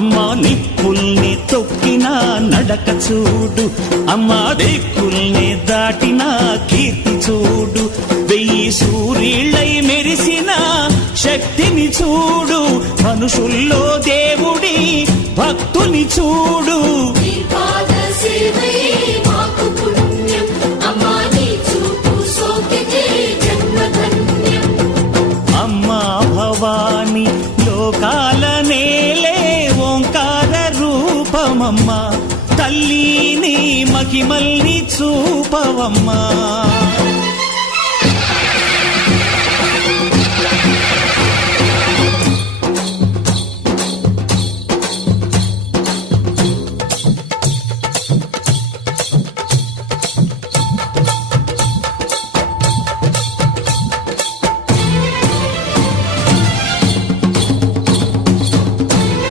అమ్మా నిప్పుల్ని తొక్కిన నడక చూడు, అమ్మా దిక్కుల్ని దాటిన కీర్తి చూడు, 1000 సూర్యుళ్ళై మెరిసిన శక్తిని చూడు, మనుషుల్లో దేవుడి భక్తుని చూడు. అమ్మా భవాని లోకాల నేలే ఓంకార రూపమమ్మా, తల్లిని మహిమల్ని చూపవమ్మా.